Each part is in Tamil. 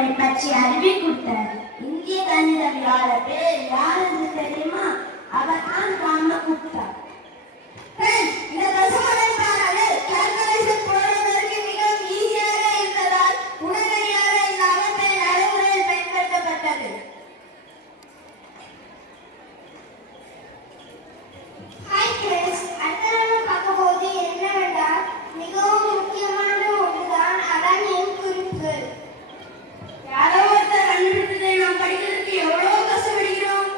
நம்மை பற்றி அறிவை கொடுத்தார். இந்திய கணித வியாழர் யார் என்று தெரியுமா? அவர் தான் ராமகுப்தா. இந்த பசுமலை பாடல் கால்குலேஷன் போடுவதற்கு மிகவும் ஈஸியாக இருந்ததால் உடனடியாக இந்த அமைப்பை நடைமுறையில் பயன்படுத்தப்பட்டது. ஹாய் ஃப்ரெண்ட்ஸ், அடுத்த நம்ம பார்க்க போது என்னவென்றால் மிகவும் முக்கியமான ஒன்றுதான் அதான் எண் குறிப்புகள். யாரோ ஒருத்தர் கண்டுபிடித்ததை நாம் படிக்கிறதுக்கு எவ்வளவு கஷ்டப்படுகிறோம்.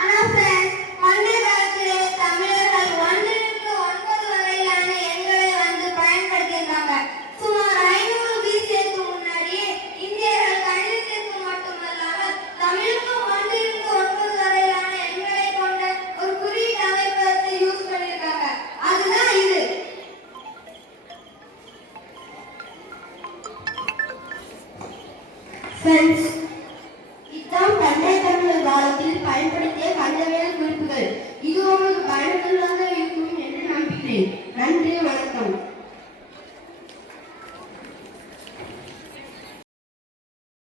ஆனா ஃப்ரெண்ட்ஸ், பண்டைய காலத்திலே தமிழர்கள் 1லிருந்து 9 வரையிலான எண்களை பயன்படுத்தியிருந்தாங்க. சுமார் 500 BC-க்கு முன்னாடியே இந்தியர்கள் கணிதத்திற்கு மட்டுமல்லாமல் தமிழுக்கும் 1லிருந்து 9 வரையிலான எண்களை கொண்ட ஒரு குறியீட்டு அமைப்பை யூஸ் பண்ணியிருக்காங்க. அதுதான் இது. ஃப்ரெண்ட்ஸ், இதுதான் பண்டைய தமிழர் காலத்தில் பயன்படுத்திய கணிதவியல் குறிப்புகள். இது உங்களுக்கு பயனுள்ளதாக இருக்கும் என்று நம்புகிறேன். நன்றி, வணக்கம்.